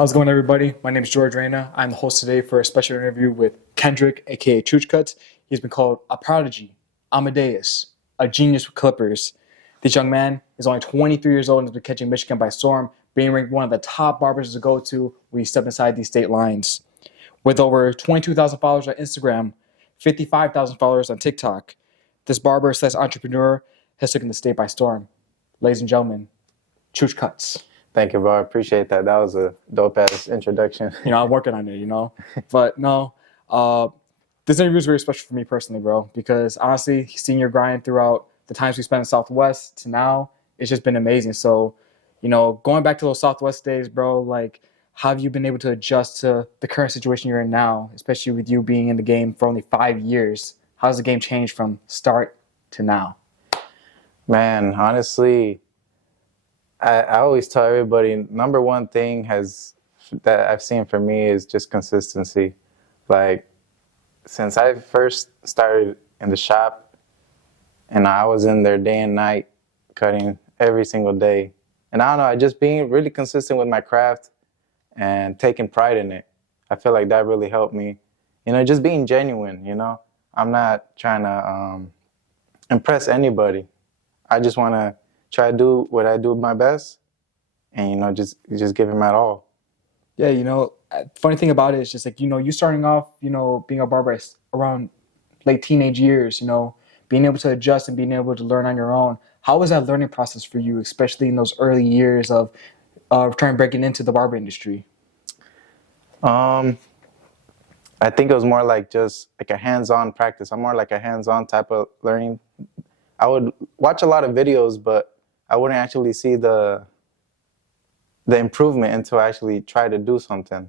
How's it going, everybody? My name is Jorge Reyna. I'm the host today for a special interview with Kendrick, aka Choochcutz. He's been called a prodigy, Amadeus, a genius with Clippers. This young man is only 23 years old and has been catching Michigan by storm, being ranked one of the top barbers to go to when you step inside these state lines. With over 22,000 followers on Instagram, 55,000 followers on TikTok, this barber slash entrepreneur has taken the state by storm. Ladies and gentlemen, Choochcutz. Thank you, bro. I appreciate that. That was a dope-ass introduction. I'm working on it. But no, this interview is very special for me personally, bro, because honestly, seeing your grind throughout the times we spent in Southwest to now, it's just been amazing. So, going back to those Southwest days, bro, like, how have you been able to adjust to the current situation you're in now, especially with you being in the game for only 5 years? How has the game changed from start to now? Man, honestly, I always tell everybody, number one thing that I've seen for me is just consistency. Like, since I first started in the shop, and I was in there day and night, cutting every single day. And I don't know, just being really consistent with my craft and taking pride in it. I feel like that really helped me. Just being genuine, I'm not trying to impress anybody. I just want to try to do what I do my best and, just give him my all. Yeah, funny thing about it is just like, you starting off, being a barber around late teenage years, being able to adjust and being able to learn on your own. How was that learning process for you, especially in those early years of trying breaking into the barber industry? I think it was more like just like a hands-on practice. I'm more like a hands-on type of learning. I would watch a lot of videos, but I wouldn't actually see the improvement until I actually try to do something.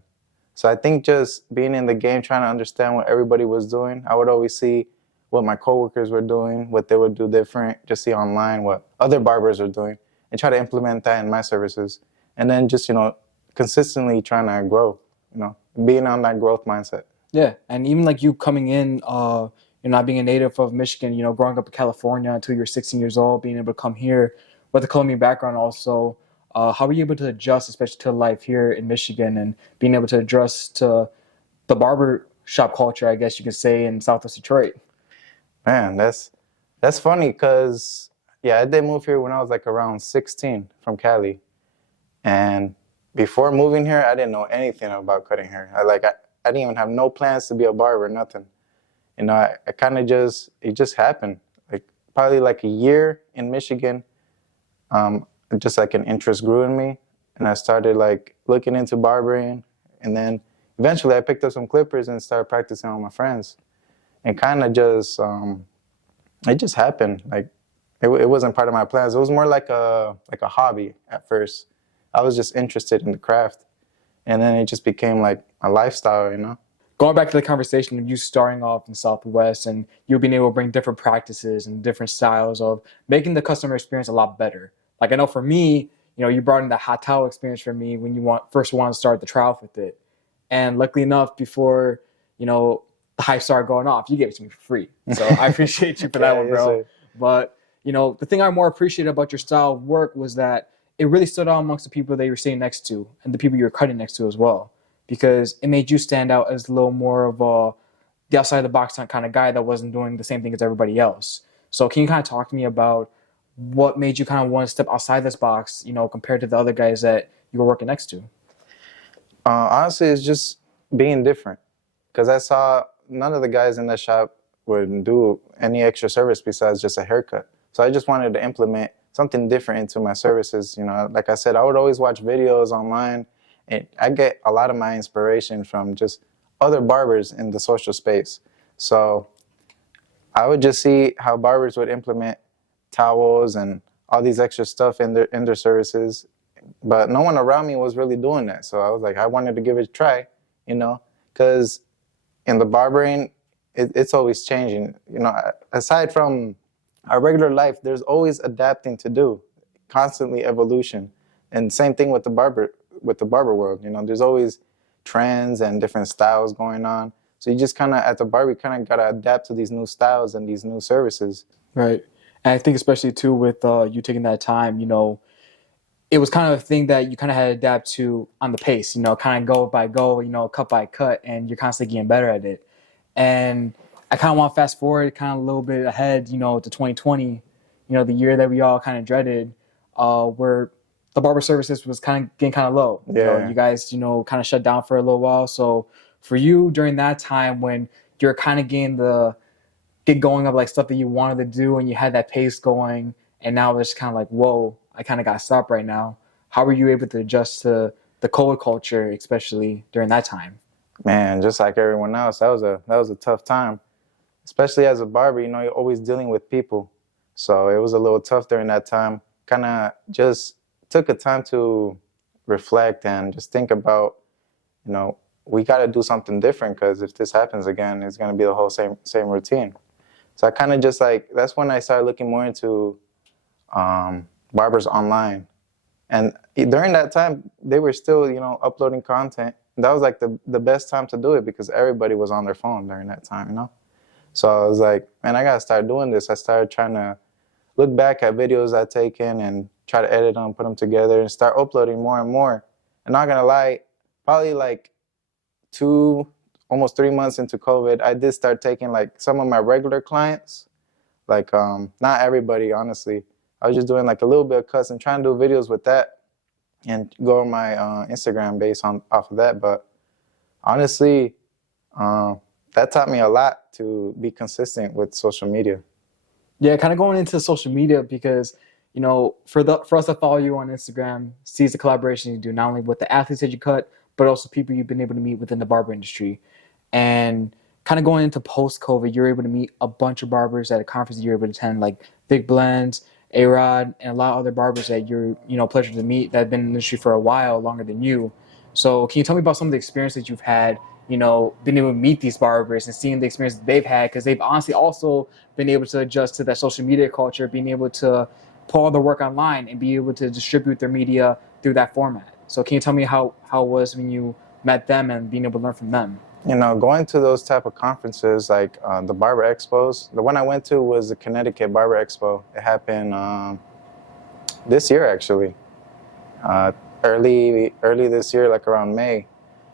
So I think just being in the game, trying to understand what everybody was doing, I would always see what my coworkers were doing, what they would do different, just see online what other barbers are doing, and try to implement that in my services. And then just, consistently trying to grow, being on that growth mindset. Yeah, and even like you coming in, not being a native of Michigan, growing up in California until you're 16 years old, being able to come here with a Colombian background also, how were you able to adjust, especially to life here in Michigan and being able to adjust to the barber shop culture, I guess you could say, in Southwest Detroit? Man, that's funny because, I did move here when I was like around 16 from Cali. And before moving here, I didn't know anything about cutting hair. I didn't even have no plans to be a barber, nothing. I kind of it just happened. Like probably like a year in Michigan, just like an interest grew in me. And I started like looking into barbering. And then eventually I picked up some clippers and started practicing with my friends. And kind of just, it just happened. Like it wasn't part of my plans. It was more like a hobby at first. I was just interested in the craft. And then it just became like a lifestyle, Going back to the conversation of you starting off in Southwest and you being able to bring different practices and different styles of making the customer experience a lot better. Like I know for me, you brought in the hot towel experience for me when you first wanted to start the trial with it. And luckily enough, before, the hype started going off, you gave it to me for free. So I appreciate you for that one, bro. Sir. But, the thing I more appreciated about your style of work was that it really stood out amongst the people that you were sitting next to and the people you were cutting next to as well. Because it made you stand out as a little more of the outside of the box kind of guy that wasn't doing the same thing as everybody else. So can you kind of talk to me about what made you kind of want to step outside this box, compared to the other guys that you were working next to? Honestly, it's just being different. Because I saw none of the guys in the shop would do any extra service besides just a haircut. So I just wanted to implement something different into my services. Like I said, I would always watch videos online. And I get a lot of my inspiration from just other barbers in the social space. So I would just see how barbers would implement towels and all these extra stuff in their services. But no one around me was really doing that. So I was like, I wanted to give it a try, because in the barbering, it's always changing. Aside from our regular life, there's always adapting to do, constantly evolution. And same thing with the barber world. There's always trends and different styles going on. So you just kind of, at the barber, you kind of got to adapt to these new styles and these new services. Right. And I think especially too with you taking that time, it was kind of a thing that you kind of had to adapt to on the pace, kind of go by go, cut by cut, and you're constantly getting better at it. And I kind of want to fast forward kind of a little bit ahead, to 2020, the year that we all kind of dreaded, where the barber services was kind of getting kind of low. Yeah. You guys, kind of shut down for a little while. So for you during that time when you're kind of getting the get going of like stuff that you wanted to do and you had that pace going, and now it's kind of like, whoa, I kind of got stopped right now. How were you able to adjust to the COVID culture, especially during that time? Man, just like everyone else, that was a tough time, especially as a barber. You're always dealing with people, so it was a little tough during that time. Kind of just took a time to reflect and just think about, we got to do something different, because if this happens again, it's going to be the whole same routine. So I kind of just that's when I started looking more into barbers online. And during that time, they were still, uploading content. That was like the best time to do it, because everybody was on their phone during that time, So I was like, man, I got to start doing this. I started trying to look back at videos I'd taken and try to edit them, put them together, and start uploading more and more. And not going to lie, probably like almost 3 months into COVID, I did start taking like some of my regular clients, like not everybody, honestly. I was just doing like a little bit of cuts and trying to do videos with that and go on my Instagram based off of that. But honestly, that taught me a lot to be consistent with social media. Yeah, kind of going into social media because, for us to follow you on Instagram, sees the collaboration you do, not only with the athletes that you cut, but also people you've been able to meet within the barber industry. And kind of going into post-COVID, you're able to meet a bunch of barbers at a conference that you're able to attend, like Big Blends, A-Rod, and a lot of other barbers that you're, pleasure to meet that have been in the industry for a while, longer than you. So can you tell me about some of the experience that you've had, being able to meet these barbers and seeing the experience that they've had, because they've honestly also been able to adjust to that social media culture, being able to put all their work online and be able to distribute their media through that format. So can you tell me how it was when you met them and being able to learn from them? Going to those type of conferences like the Barber Expos. The one I went to was the Connecticut Barber Expo. It happened this year, actually. Early this year, like around May.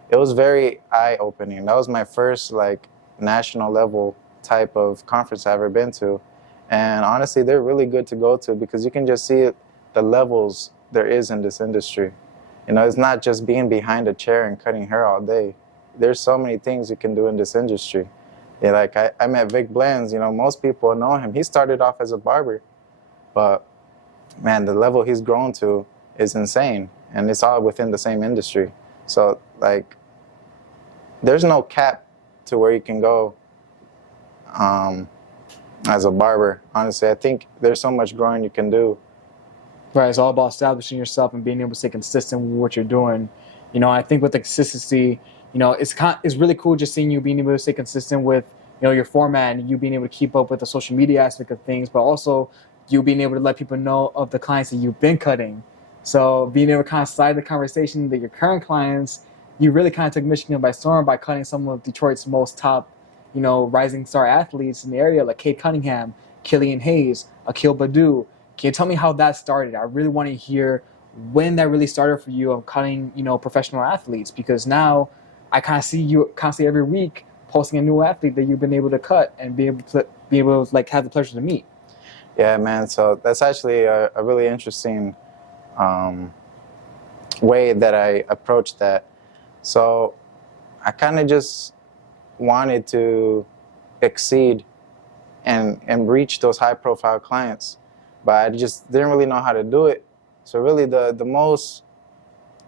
It was very eye-opening. That was my first like national level type of conference I've ever been to. And honestly, they're really good to go to, because you can just see the levels there is in this industry. It's not just being behind a chair and cutting hair all day. There's so many things you can do in this industry. Yeah, like I met Vic Blends. Most people know him. He started off as a barber, but man, the level he's grown to is insane, and it's all within the same industry. So like, there's no cap to where you can go as a barber. Honestly, I think there's so much growing you can do. Right, it's all about establishing yourself and being able to stay consistent with what you're doing. I think with the consistency, it's really cool just seeing you being able to stay consistent with your format, and you being able to keep up with the social media aspect of things, but also you being able to let people know of the clients that you've been cutting. So being able to kind of slide the conversation that your current clients, you really kind of took Michigan by storm by cutting some of Detroit's most top, rising star athletes in the area, like Cade Cunningham, Killian Hayes, Akil Badu. Can you tell me how that started? I really want to hear when that really started for you of cutting, professional athletes, because now I kind of see you constantly every week posting a new athlete that you've been able to cut and be able to like have the pleasure to meet. Yeah, man. So that's actually a really interesting way that I approached that. So I kind of just wanted to exceed and reach those high-profile clients, but I just didn't really know how to do it. So really the most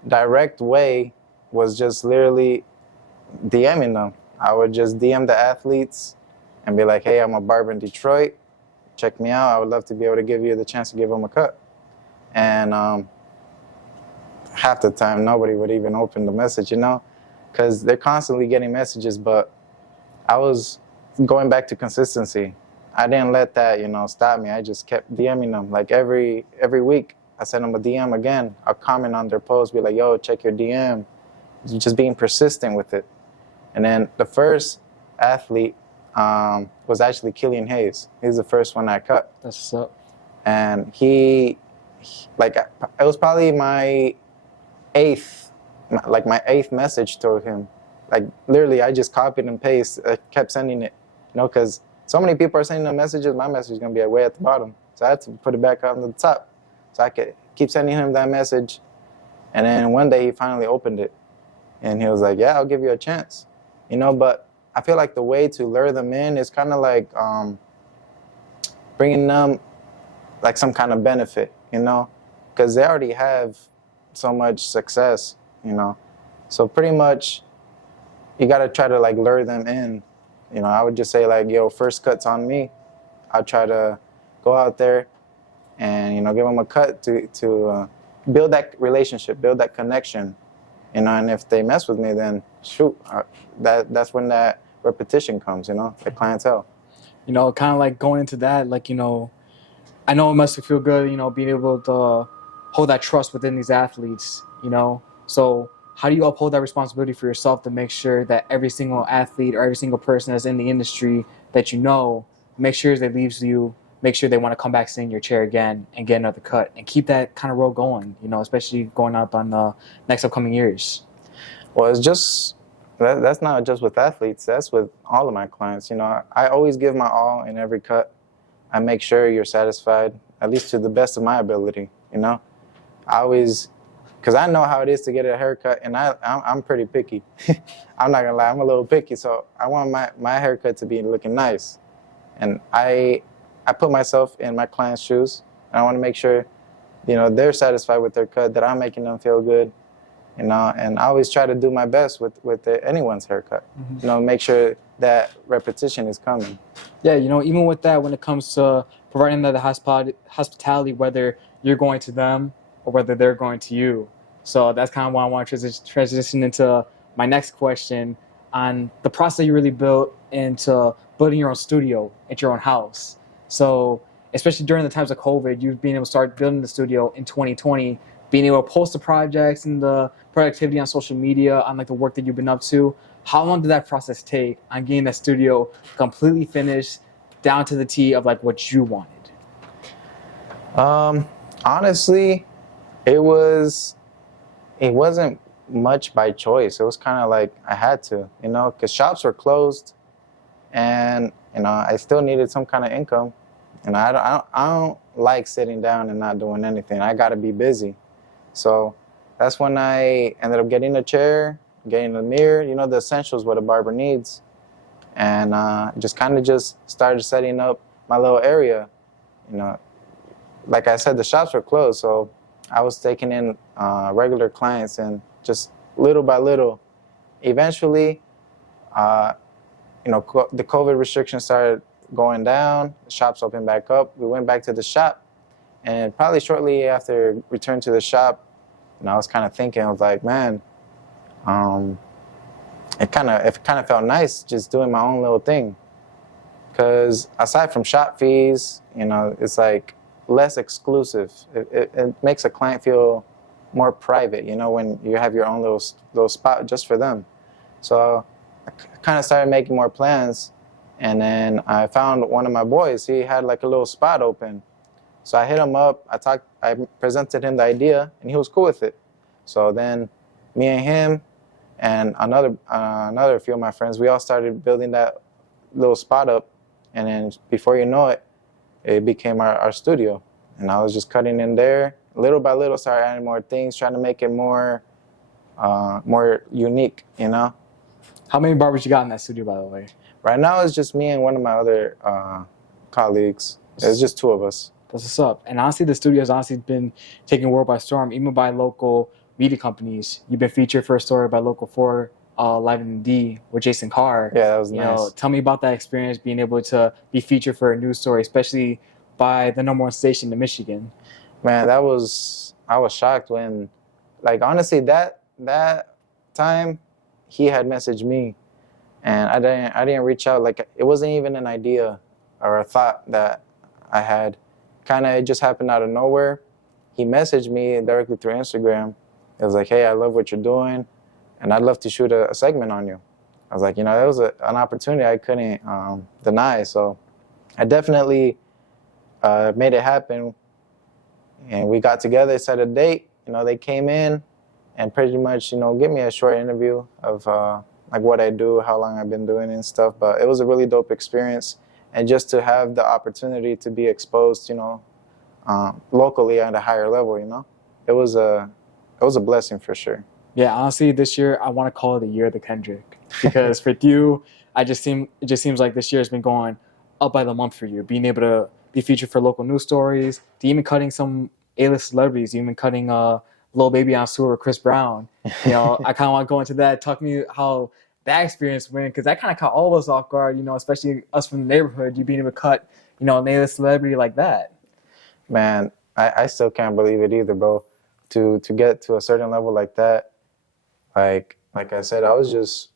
direct way was just literally DMing them. I would just DM the athletes and be like, hey, I'm a barber in Detroit. Check me out. I would love to be able to give you the chance to give them a cut. And half the time, nobody would even open the message, because they're constantly getting messages. But I was going back to consistency. I didn't let that, stop me. I just kept DMing them. Like every week, I send them a DM again. I'll comment on their post, be like, yo, check your DM. Just being persistent with it. And then the first athlete was actually Killian Hayes. He's the first one I cut. That's what's up. And he like it was probably my eighth, my eighth message to him. Like literally, I just copied and pasted, kept sending it, because so many people are sending them messages. My message is gonna be way at the bottom, so I had to put it back on the top, so I could keep sending him that message. And then one day he finally opened it, and he was like, "Yeah, I'll give you a chance," But I feel like the way to lure them in is kind of like bringing them like some kind of benefit, because they already have so much success, So pretty much, you gotta try to like lure them in. I would just say like, yo, first cut's on me. I'll try to go out there and give them a cut to build that relationship, build that connection, And if they mess with me, then shoot, that's when that repetition comes, the clientele. Kind of like going into that, like I know it must feel good, being able to hold that trust within these athletes, So how do you uphold that responsibility for yourself to make sure that every single athlete or every single person that's in the industry that make sure they leaves you, make sure they want to come back, sit in your chair again and get another cut and keep that kind of road going, especially going up on the next upcoming years? Well, it's just, that's not just with athletes, that's with all of my clients. I always give my all in every cut. I make sure you're satisfied, at least to the best of my ability, I always, because I know how it is to get a haircut, and I'm pretty picky. I'm not gonna lie, I'm a little picky, so I want my haircut to be looking nice. And I put myself in my client's shoes, and I want to make sure, they're satisfied with their cut, that I'm making them feel good, and I always try to do my best with anyone's haircut, make sure that repetition is coming. Yeah, even with that, when it comes to providing that hospitality, whether you're going to them or whether they're going to you. So that's kind of why I want to transition into my next question on the process you really built into building your own studio at your own house. So especially during the times of COVID, you've been able to start building the studio in 2020, being able to post the projects and the productivity on social media on like the work that you've been up to. How long did that process take on getting that studio completely finished down to the T of like what you wanted? Honestly, it wasn't much by choice. It was kind of like I had to, because shops were closed, and I still needed some kind of income. I don't like sitting down and not doing anything. I got to be busy. So that's when I ended up getting a chair, getting a mirror, the essentials what a barber needs, and just started setting up my little area. Like I said, the shops were closed, so I was taking in regular clients, and just little by little, eventually, the COVID restrictions started going down, the shops opened back up, we went back to the shop, and probably shortly after return to the shop, I was kind of thinking, I was like, man, it kind of felt nice just doing my own little thing, because aside from shop fees, it's like less exclusive. It makes a client feel more private, when you have your own little spot just for them. So I kind of started making more plans, and then I found one of my boys. He had like a little spot open. So I hit him up, I presented him the idea, and he was cool with it. So then me and him and another few of my friends, we all started building that little spot up, and then before you know it, it became our studio. And I was just cutting in there, little by little, started adding more things, trying to make it more unique, How many barbers you got in that studio, by the way? Right now, it's just me and one of my other colleagues. It's just two of us. That's what's up. And honestly, the studio has honestly been taking the world by storm, even by local media companies. You've been featured for a story by Local 4, Live in D with Jason Carr. Yeah, that was nice. Tell me about that experience, being able to be featured for a news story, especially by the #1 station in Michigan. Man, I was shocked when, like, honestly, that time he had messaged me, and I didn't reach out. Like, it wasn't even an idea or a thought that I had. It just happened out of nowhere. He messaged me directly through Instagram. It was like, hey, I love what you're doing, and I'd love to shoot a segment on you. I was like, that was an opportunity I couldn't deny. So I definitely made it happen. And we got together, set a date. They came in and pretty much, give me a short interview of like what I do, how long I've been doing and stuff. But it was a really dope experience. And just to have the opportunity to be exposed, locally at a higher level, it was a blessing for sure. Yeah, honestly, this year I want to call it the year of the Kendrick because for you, it just seems like this year has been going up by the month for you, being able to be featured for local news stories, to even cutting some A-list celebrities, even cutting Lil Baby on Sewer with Chris Brown. I kind of want to go into that. Talk to me how that experience went because that kind of caught all of us off guard. Especially us from the neighborhood, you being able to cut an A-list celebrity like that. Man, I still can't believe it either, bro. To get to a certain level like that, like I said, I was just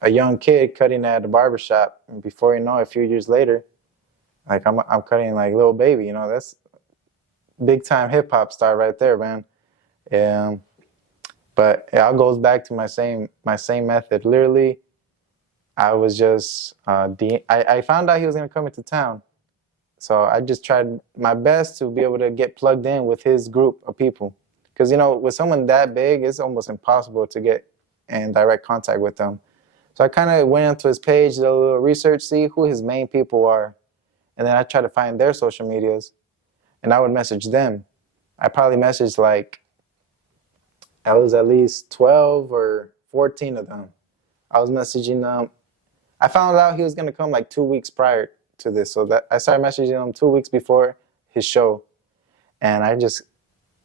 a young kid cutting at the barbershop, and before you know it, a few years later, like I'm cutting like Lil Baby. That's big time hip hop star right there, man. But it all goes back to my same method. Literally, I was just I found out he was gonna come into town, so I just tried my best to be able to get plugged in with his group of people. Because, with someone that big, it's almost impossible to get in direct contact with them. So I kind of went onto his page, did a little research, see who his main people are. And then I tried to find their social medias. And I would message them. I probably messaged I was at least 12 or 14 of them. I was messaging them. I found out he was going to come like 2 weeks prior to this. So that I started messaging him 2 weeks before his show. And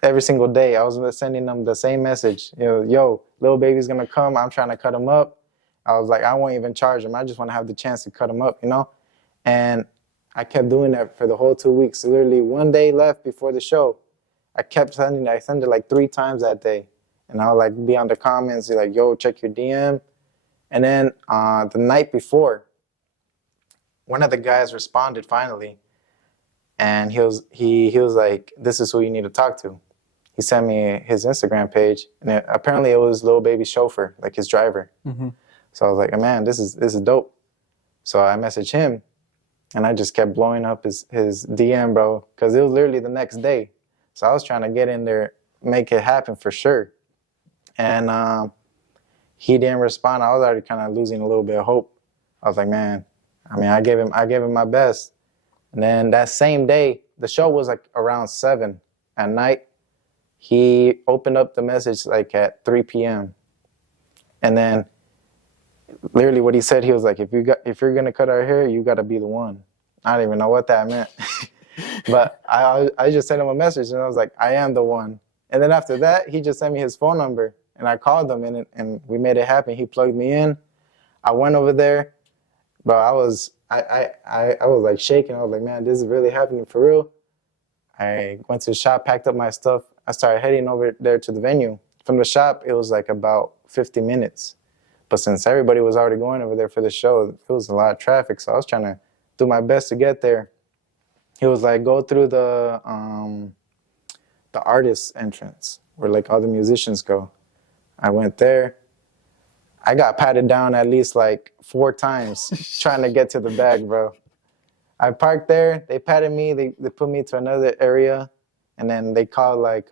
every single day, I was sending them the same message. Yo, Lil Baby's gonna come. I'm trying to cut him up. I was like, I won't even charge him. I just want to have the chance to cut him up, And I kept doing that for the whole 2 weeks. Literally, one day left before the show, I kept sending it. I sent it like 3 times that day, and I would like be on the comments, like, yo, check your DM. And then the night before, one of the guys responded finally, and he was like, this is who you need to talk to. He sent me his Instagram page, and apparently it was Lil Baby's chauffeur, like his driver. Mm-hmm. So I was like, oh, man, this is dope. So I messaged him, and I just kept blowing up his DM, bro, because it was literally the next day. So I was trying to get in there, make it happen for sure. And he didn't respond. I was already kind of losing a little bit of hope. I was like, man, I gave him my best. And then that same day, the show was like around 7 at night. He opened up the message like at 3 p.m. And then literally what he said, he was like, if you're gonna cut our hair, you gotta be the one. I don't even know what that meant. But I just sent him a message and I was like, I am the one. And then after that, he just sent me his phone number and I called him and we made it happen. He plugged me in. I went over there, but I was like shaking. I was like, man, this is really happening for real. I went to the shop, packed up my stuff. I started heading over there to the venue. From the shop, it was like about 50 minutes. But since everybody was already going over there for the show, it was a lot of traffic. So I was trying to do my best to get there. He was like, go through the artist entrance where like all the musicians go. I went there. I got patted down at least like 4 times trying to get to the bag, bro. I parked there. They patted me. They put me to another area. And then they called like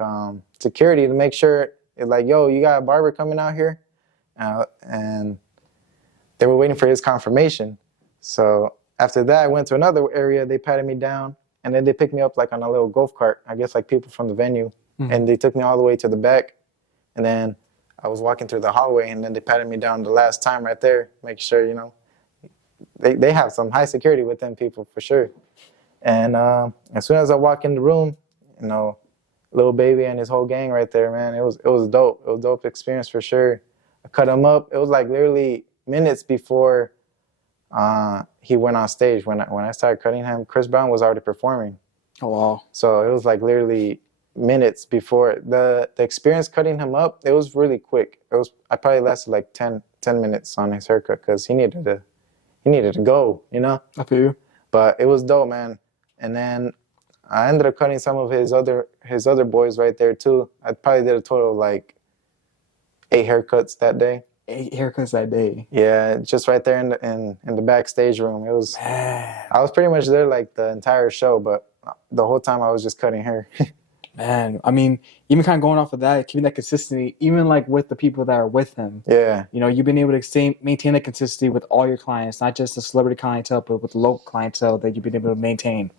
security to make sure, like, yo, you got a barber coming out here? And they were waiting for his confirmation. So after that, I went to another area. They patted me down. And then they picked me up like on a little golf cart, I guess like people from the venue. Mm-hmm. And they took me all the way to the back. And then I was walking through the hallway, and then they patted me down the last time right there, make sure, they have some high security with them people for sure. And as soon as I walk in the room, Lil Baby and his whole gang right there, man, it was dope. It was a dope experience for sure. I cut him up. It was like literally minutes before he went on stage. When I started cutting him, Chris Brown was already performing. Oh, wow. So it was like literally minutes before. The experience cutting him up, it was really quick. I probably lasted like 10 minutes on his haircut because he needed to go, I feel you. But it was dope, man. And then I ended up cutting some of his other boys right there too. I probably did a total of like 8 haircuts that day. 8 haircuts that day. Yeah, just right there in the backstage room. It was. Man. I was pretty much there like the entire show, but the whole time I was just cutting hair. Man, I mean, even kind of going off of that, keeping that consistency, even like with the people that are with him. Yeah. You know, you've been able to maintain that consistency with all your clients, not just the celebrity clientele, but with the local clientele that you've been able to maintain.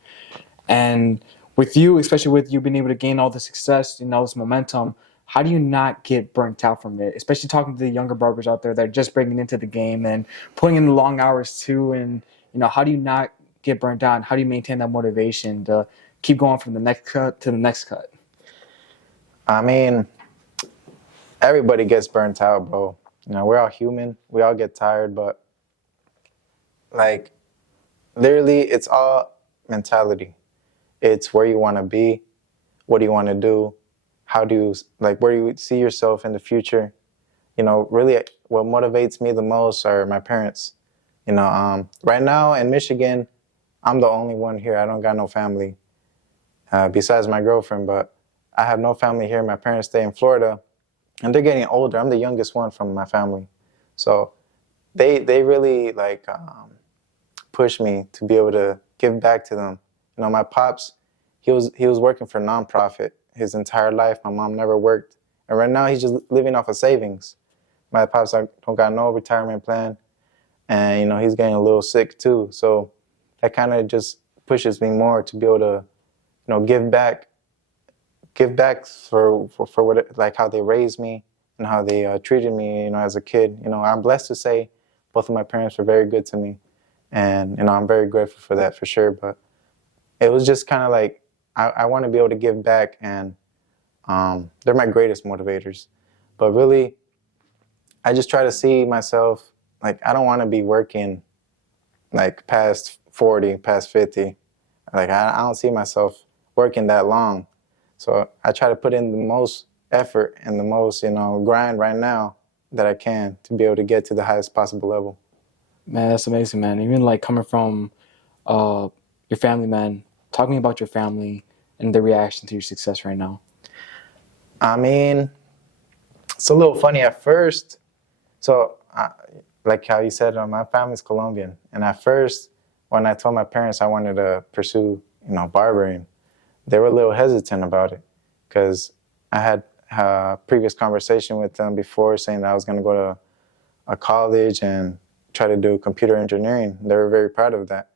And with you, especially with you being able to gain all the success and all this momentum, how do you not get burnt out from it? Especially talking to the younger barbers out there that are just breaking into the game and putting in the long hours too. And, you know, how do you not get burnt out? And how do you maintain that motivation to keep going from the next cut to the next cut? I mean, everybody gets burnt out, bro. You know, we're all human. We all get tired, but like literally it's all mentality. It's where you want to be, what do you want to do, how do you like where do you see yourself in the future? You know, really what motivates me the most are my parents. You know, right now in Michigan, I'm the only one here. I don't got no family besides my girlfriend, but I have no family here. My parents stay in Florida, and they're getting older. I'm the youngest one from my family, so they really like push me to be able to give back to them. You know, my pops, he was working for nonprofit his entire life. My mom never worked, and right now he's just living off of savings. My pops don't got no retirement plan, and you know he's getting a little sick too. So that kind of just pushes me more to be able to, you know, give back for what like how they raised me and how they treated me, you know, as a kid. You know, I'm blessed to say both of my parents were very good to me, and you know I'm very grateful for that for sure. But it was just kind of like I want to be able to give back, and they're my greatest motivators. But really, I just try to see myself like I don't want to be working like past 40, past 50. Like I don't see myself working that long. So I try to put in the most effort and the most, you know, grind right now that I can to be able to get to the highest possible level. Man, that's amazing, man. Even like coming from your family, man. Talk to me about your family and their reaction to your success right now. I mean, it's a little funny at first. So, like how you said, my family's Colombian, and at first, when I told my parents I wanted to pursue, you know, barbering, they were a little hesitant about it because I had a previous conversation with them before saying that I was going to go to a college and try to do computer engineering. They were very proud of that.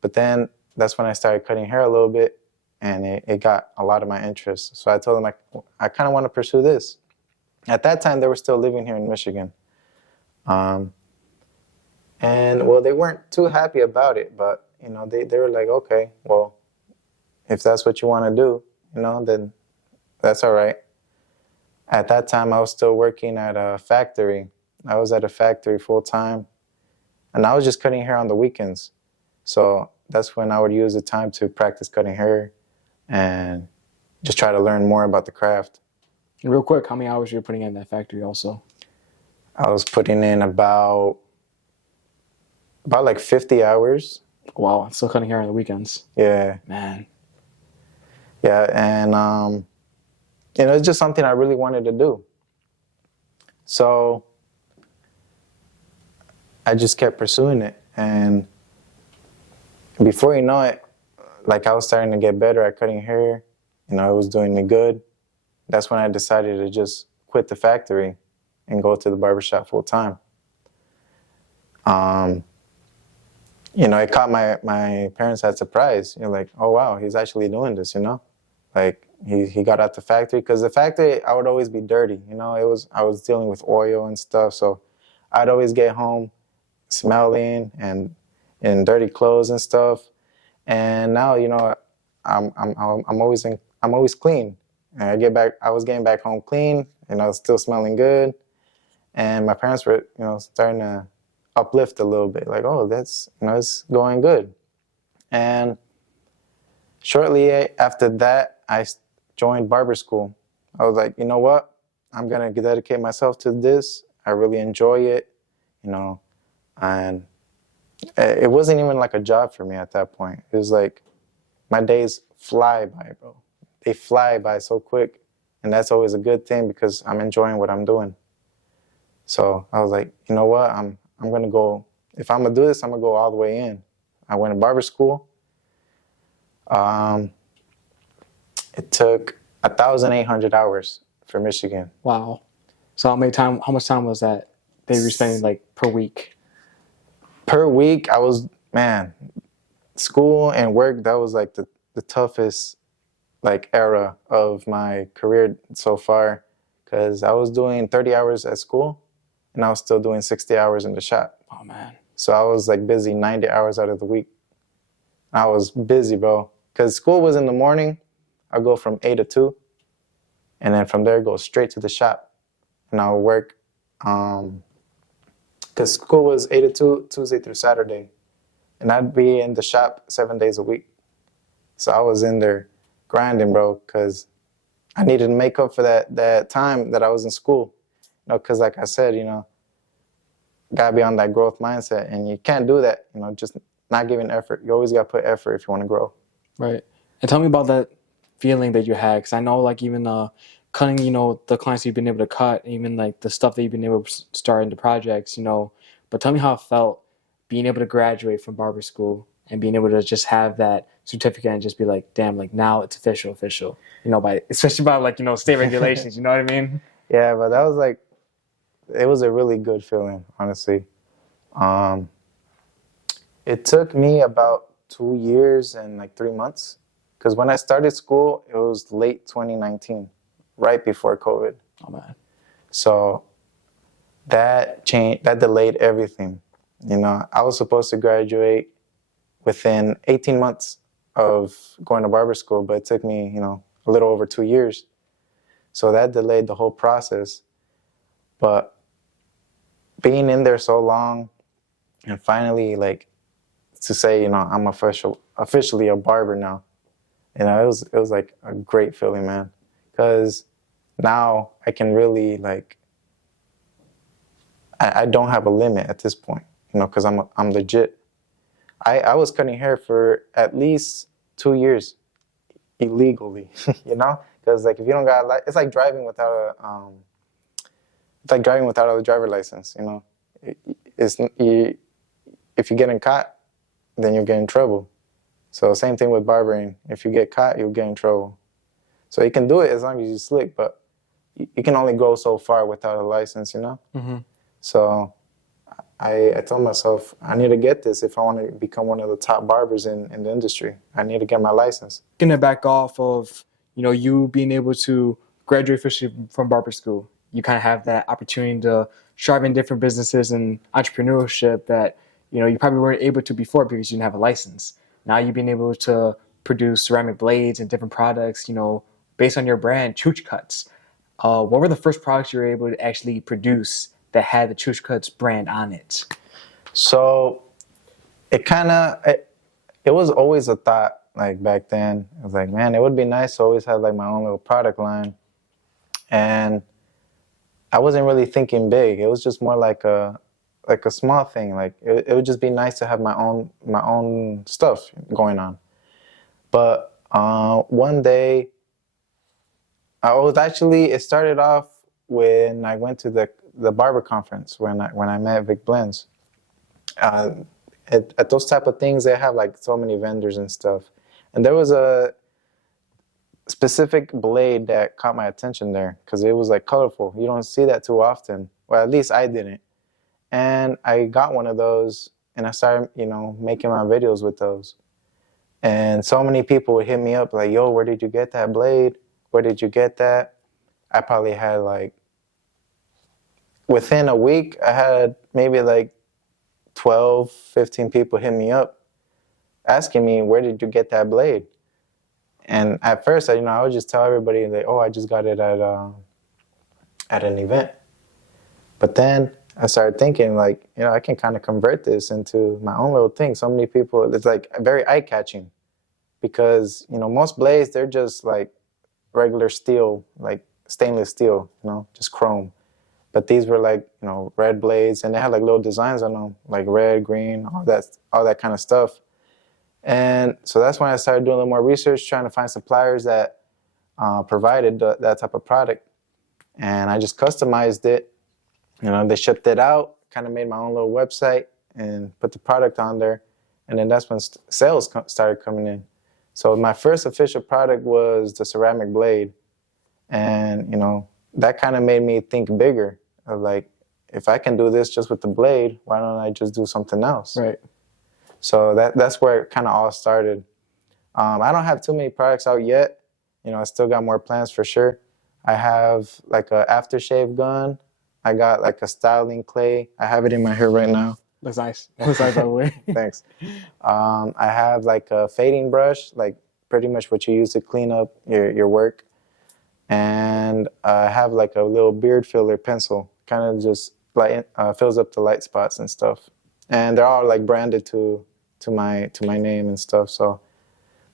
But then that's when I started cutting hair a little bit, and it got a lot of my interest. So I told them I kind of want to pursue this. At that time, they were still living here in Michigan. And well, they weren't too happy about it, but you know, they were like, okay, well, if that's what you want to do, you know, then that's all right. At that time, I was still working at a factory. I was at a factory full time, and I was just cutting hair on the weekends. So that's when I would use the time to practice cutting hair and just try to learn more about the craft. And real quick, how many hours are you putting in that factory also? I was putting in about like 50 hours. Wow, still cutting hair on the weekends. Yeah. Man. Yeah, and you know, it's just something I really wanted to do. So I just kept pursuing it, and before you know it, like I was starting to get better at cutting hair. You know, it was doing me good. That's when I decided to just quit the factory and go to the barbershop full time. You know, it caught my parents at surprise. You're like, oh wow, he's actually doing this, you know? Like he got out the factory, because the factory, I would always be dirty, you know? I was dealing with oil and stuff, so I'd always get home smelling and in dirty clothes and stuff. And now, you know, I'm always clean. And I was getting back home clean, you know, still smelling good. And my parents were, you know, starting to uplift a little bit, like, oh, that's, you know, it's going good. And shortly after that, I joined barber school. I was like, you know what? I'm going to dedicate myself to this. I really enjoy it, you know, and it wasn't even like a job for me at that point. It was like my days fly by, bro. They fly by so quick, and that's always a good thing because I'm enjoying what I'm doing. So I was like, you know what? I'm going to go, if I'm going to do this, I'm going to go all the way in. I went to barber school. It took 1,800 hours for Michigan. Wow. So how much time was that they were spending like per week? Per week, I was, man, school and work, that was like the toughest like era of my career so far, because I was doing 30 hours at school and I was still doing 60 hours in the shop. Oh man. So I was like busy 90 hours out of the week. I was busy, bro, because school was in the morning. I go from 8 to 2, and then from there go straight to the shop, and I would work. Because school was 8 to 2, Tuesday through Saturday, and I'd be in the shop 7 days a week. So I was in there grinding, bro, because I needed to make up for that time that I was in school. You know, because like I said, you know, gotta be on that growth mindset, and you can't do that, you know, just not giving effort. You always gotta put effort if you want to grow. Right. And tell me about that feeling that you had, because I know like even cutting, you know, the clients you've been able to cut, even like the stuff that you've been able to start into projects, you know. But tell me how it felt being able to graduate from barber school and being able to just have that certificate and just be like, damn, like now it's official, you know, by especially by like, you know, state regulations, you know what I mean? Yeah, but that was like, it was a really good feeling, honestly. It took me about 2 years and like 3 months, because when I started school, it was late 2019, right before COVID. Oh man. So that delayed everything. You know, I was supposed to graduate within 18 months of going to barber school, but it took me, you know, a little over 2 years. So that delayed the whole process. But being in there so long and finally like to say, you know, I'm officially a barber now, you know, it was like a great feeling, man. Because now I can really like, I don't have a limit at this point, you know, because I'm legit. I was cutting hair for at least 2 years illegally, you know, because like if you don't got it's like driving without a driver license, you know. If you're getting caught, then you'll get in trouble. So same thing with barbering. If you get caught, you'll get in trouble. So you can do it as long as you slick, but you can only go so far without a license, you know. Mm-hmm. So I told myself, I need to get this if I want to become one of the top barbers in the industry. I need to get my license. Getting it back off of, you know, you being able to graduate officially from barber school, you kind of have that opportunity to strive in different businesses and entrepreneurship that, you know, you probably weren't able to before because you didn't have a license. Now you've been able to produce ceramic blades and different products, you know, based on your brand, Choochcutz. What were the first products you were able to actually produce that had the Choochcutz brand on it? So it was always a thought, like back then. I was like, man, it would be nice to always have like my own little product line. And I wasn't really thinking big. It was just more like a small thing. Like it would just be nice to have my own stuff going on. But one day, it started off when I went to the barber conference when I met Vic Blends. At those type of things, they have like so many vendors and stuff. And there was a specific blade that caught my attention there because it was like colorful. You don't see that too often. Well, at least I didn't. And I got one of those and I started, you know, making my videos with those. And so many people would hit me up like, yo, where did you get that blade? Where did you get that? I probably had like, within a week, I had maybe like 12, 15 people hit me up asking me, where did you get that blade? And at first, I would just tell everybody, like, oh, I just got it at an event. But then I started thinking, like, you know, I can kind of convert this into my own little thing. So many people, it's like very eye-catching because, you know, most blades, they're just like regular steel, like stainless steel, you know, just chrome. But these were like, you know, red blades, and they had like little designs on them, like red, green, all that kind of stuff. And so that's when I started doing a little more research, trying to find suppliers that provided that type of product. And I just customized it. You know, they shipped it out, kind of made my own little website and put the product on there. And then that's when sales started coming in. So my first official product was the ceramic blade. And, you know, that kind of made me think bigger of like, if I can do this just with the blade, why don't I just do something else? Right. So that's where it kind of all started. I don't have too many products out yet. You know, I still got more plans for sure. I have like a aftershave gun. I got like a styling clay. I have it in my hair right now. Looks nice. Looks nice, by the way. Thanks. I have like a fading brush, like pretty much what you use to clean up your work. And I have like a little beard filler pencil, kind of just light, fills up the light spots and stuff. And they're all like branded to my name and stuff. So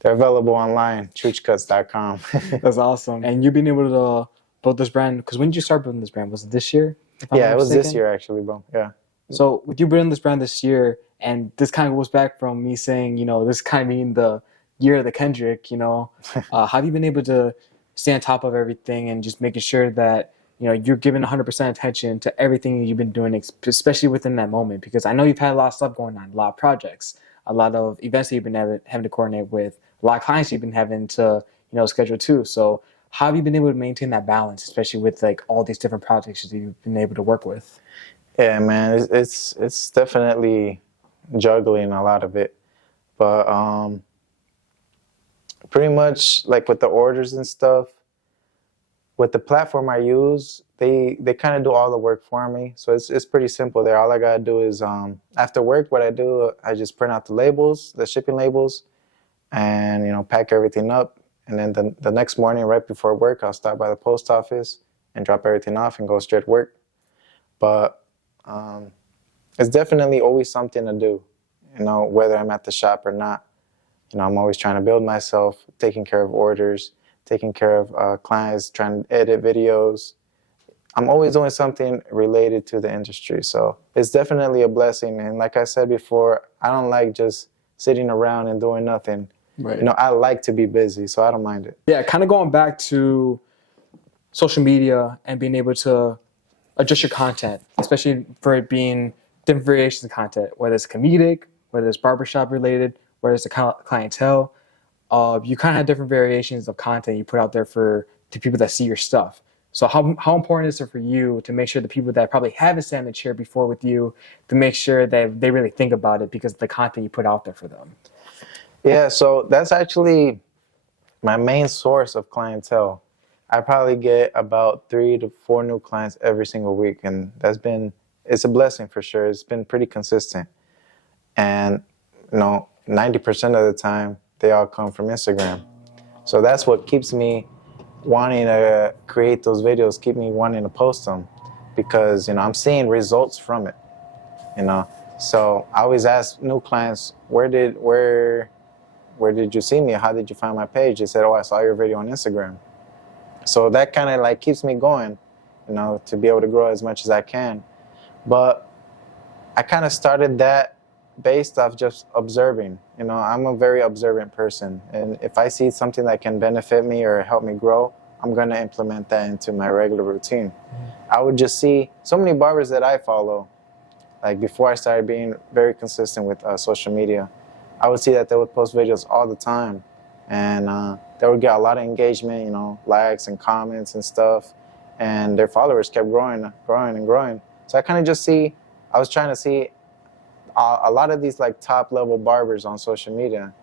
they're available online, Choochcutz.com. That's awesome. And you've been able to build this brand, because when did you start building this brand? Was it this year? Yeah, it was this year actually, bro. Yeah. So with you building this brand this year, and this kind of goes back from me saying, you know, this kind of being the year of the Kendrick, you know, have you been able to stay on top of everything and just making sure that, you know, you're giving 100% attention to everything you've been doing, especially within that moment? Because I know you've had a lot of stuff going on, a lot of projects, a lot of events that you've been having to coordinate with, a lot of clients you've been having to, you know, schedule too. So how have you been able to maintain that balance, especially with like all these different projects that you've been able to work with? Yeah, man, it's definitely juggling a lot of it, but pretty much like with the orders and stuff, with the platform I use, they kind of do all the work for me. So it's pretty simple there. All I gotta do is after work, what I do, I just print out the labels, the shipping labels, and you know, pack everything up. And then the next morning, right before work, I'll stop by the post office and drop everything off and go straight to work. But it's definitely always something to do, you know, whether I'm at the shop or not. You know, I'm always trying to build myself, taking care of orders, taking care of clients, trying to edit videos. I'm always doing something related to the industry. So it's definitely a blessing. And like I said before, I don't like just sitting around and doing nothing. Right. You know, I like to be busy, so I don't mind it. Yeah, kind of going back to social media and being able to adjust your content, especially for it being different variations of content, whether it's comedic, whether it's barbershop related, whether it's a clientele. You kind of have different variations of content you put out there for the people that see your stuff. So how important is it for you to make sure the people that probably haven't sat in the chair before with you, to make sure that they really think about it because of the content you put out there for them? Yeah, so that's actually my main source of clientele. I probably get about 3 to 4 new clients every single week, and it's a blessing for sure. It's been pretty consistent. And, you know, 90% of the time, they all come from Instagram. So that's what keeps me wanting to create those videos, keep me wanting to post them, because, you know, I'm seeing results from it, you know. So I always ask new clients, where did you see me? How did you find my page? They said, oh, I saw your video on Instagram. So that kind of like keeps me going, you know, to be able to grow as much as I can. But I kind of started that based off just observing. You know, I'm a very observant person. And if I see something that can benefit me or help me grow, I'm going to implement that into my regular routine. I would just see so many barbers that I follow, like before I started being very consistent with social media, I would see that they would post videos all the time. And they would get a lot of engagement, you know, likes and comments and stuff. And their followers kept growing and growing. So I kind of just I was trying to see a lot of these like top level barbers on social media.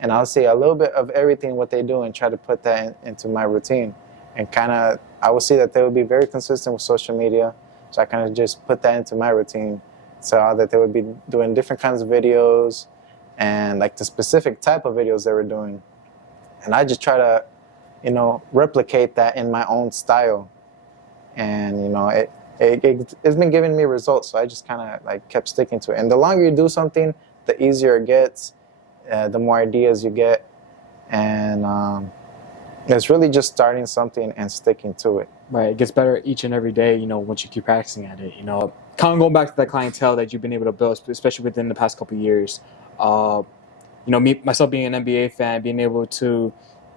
And I'll see a little bit of everything what they do and try to put that into my routine. And I would see that they would be very consistent with social media. So I kind of just put that into my routine. So that they would be doing different kinds of videos and like the specific type of videos they were doing. And I just try to, you know, replicate that in my own style. And, you know, it's been giving me results. So I just kind of like kept sticking to it. And the longer you do something, the easier it gets, the more ideas you get. And it's really just starting something and sticking to it. Right. It gets better each and every day, you know, once you keep practicing at it, you know. Kind of going back to that clientele that you've been able to build, especially within the past couple of years. You know, myself being an NBA fan, being able to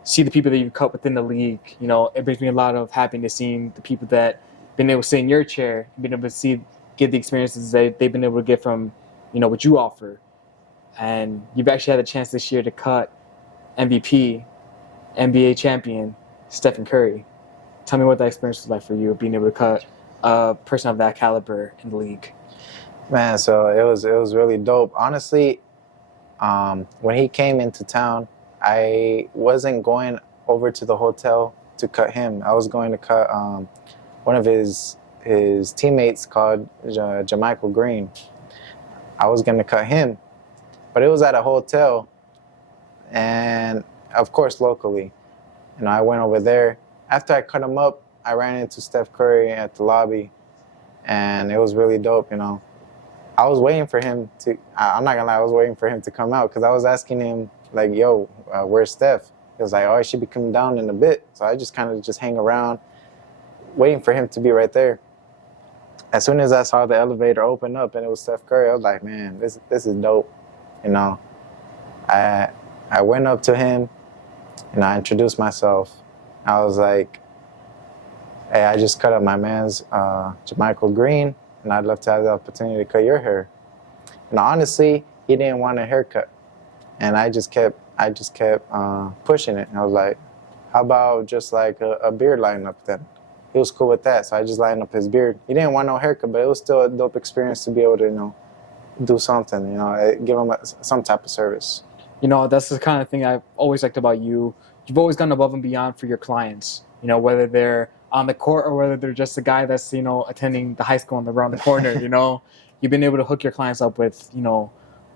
see the people that you've cut within the league, you know, it brings me a lot of happiness seeing the people that been able to sit in your chair, being able to get the experiences that they've been able to get from, you know, what you offer. And you've actually had a chance this year to cut MVP, NBA champion, Stephen Curry. Tell me what that experience was like for you, being able to cut a person of that caliber in the league. Man, so it was really dope. Honestly, when he came into town, I wasn't going over to the hotel to cut him. I was going to cut one of his teammates called Jamichael Green. I was going to cut him, but it was at a hotel, and of course locally. I went over there. After I cut him up, I ran into Steph Curry at the lobby, and it was really dope. I was waiting for him to. I'm not gonna lie, I was waiting for him to come out because I was asking him like, "Yo, where's Steph?" He was like, "Oh, he should be coming down in a bit." So I just kind of just hang around, waiting for him to be right there. As soon as I saw the elevator open up and it was Steph Curry, I was like, "Man, this is dope." I went up to him and I introduced myself. I was like, "Hey, I just cut up my man's Jamichael Green, and I'd love to have the opportunity to cut your hair." And honestly, he didn't want a haircut, and I just kept pushing it. And I was like, "How about just like a beard lineup then?" He was cool with that, so I just lined up his beard. He didn't want no haircut, but it was still a dope experience to be able to do something, give him some type of service. That's the kind of thing I've always liked about you. You've always gone above and beyond for your clients. Whether they're on the court or whether they're just the guy that's attending the high school around the corner. You've been able to hook your clients up with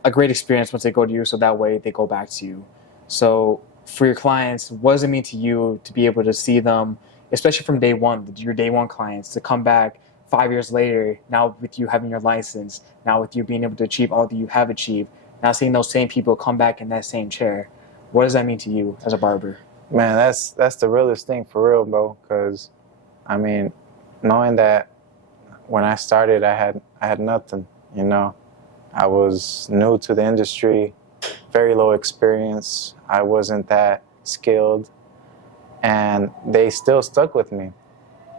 a great experience once they go to you, so that way they go back to you. So for your clients, what does it mean to you to be able to see them, especially from day one, your day one clients, to come back 5 years later, now with you having your license, now with you being able to achieve all that you have achieved, now seeing those same people come back in that same chair? What does that mean to you as a barber? Man, that's the realest thing for real, bro. Because, knowing that when I started, I had nothing. I was new to the industry, very low experience. I wasn't that skilled, and they still stuck with me.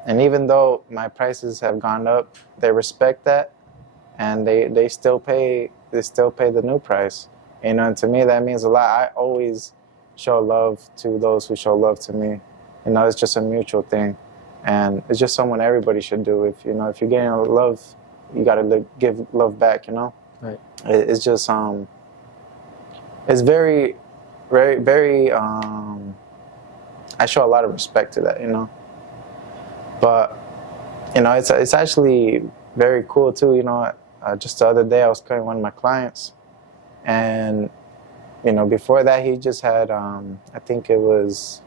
And even though my prices have gone up, they respect that, and they still pay the new price. And to me that means a lot. I always show love to those who show love to me. It's just a mutual thing, and it's just something everybody should do. If you're getting love, you gotta give love back. Right. It's just it's very, very, very. I show a lot of respect to that. But it's actually very cool too. Just the other day I was cutting one of my clients, and before that he just had I think he was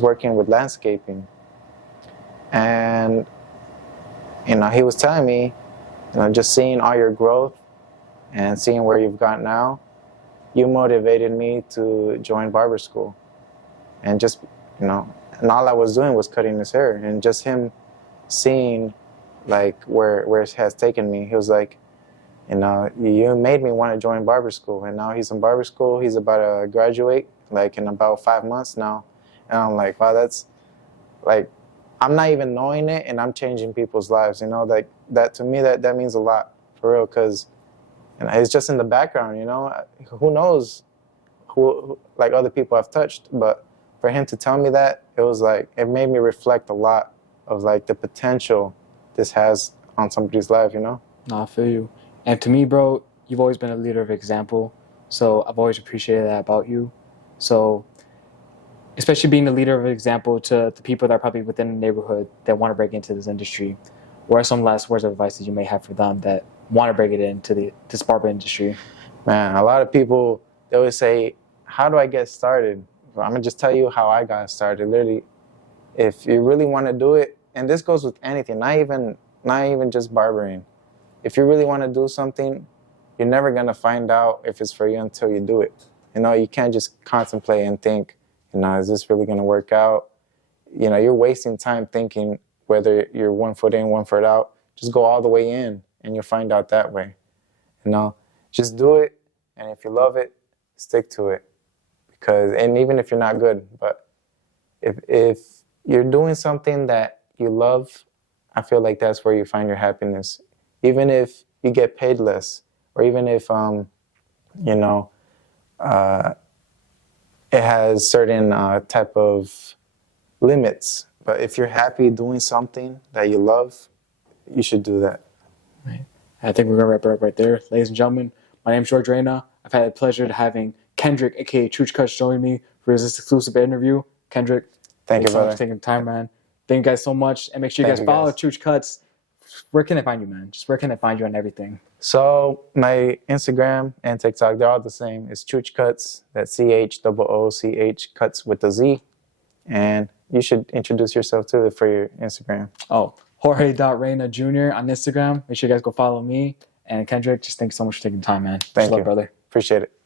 working with landscaping, and he was telling me, just seeing all your growth and seeing where you've got now, you motivated me to join barber school. And just and all I was doing was cutting his hair, and just him seeing like where it has taken me, he was like, you made me want to join barber school. And now he's in barber school. He's about to graduate like in about 5 months now. And I'm like, wow, that's like, I'm not even knowing it, and I'm changing people's lives. Like that to me, that means a lot for real, because it's just in the background. Who knows who like other people I've touched, but for him to tell me that, it was like, it made me reflect a lot of like the potential this has on somebody's life. No, I feel you. And to me, bro, you've always been a leader of example. So I've always appreciated that about you. So especially being a leader of example to the people that are probably within the neighborhood that want to break into this industry, what are some last words of advice that you may have for them that want to break it into this barber industry? Man, a lot of people, they always say, how do I get started? Well, I'm going to just tell you how I got started. Literally, if you really want to do it, and this goes with anything, not even just barbering. If you really want to do something, you're never going to find out if it's for you until you do it. You can't just contemplate and think, is this really going to work out? You're wasting time thinking whether you're 1 foot in, 1 foot out. Just go all the way in, and you'll find out that way. Just do it, and if you love it, stick to it. And even if you're not good, but if you're doing something that you love, I feel like that's where you find your happiness. Even if you get paid less, or even if it has certain type of limits. But if you're happy doing something that you love, you should do that. Right. I think we're going to wrap it up right there. Ladies and gentlemen, my name is Jorge Reyna. I've had the pleasure of having Kendrick, a.k.a. Choochcutz, join me for this exclusive interview. Kendrick, Thank you, so much brother. for taking the time, man. Thank you guys so much. And make sure you guys follow Choochcutz. Where can I find you, man? Just where can I find you on everything? So my Instagram and TikTok, they're all the same. It's Choochcutz. That's CHOOCH, Cuts with the Z. And you should introduce yourself too for your Instagram. Oh, Jorge.Reyna Jr. on Instagram. Make sure you guys go follow me. And Kendrick, just thank you so much for taking the time, man. Thank you, brother. Appreciate it.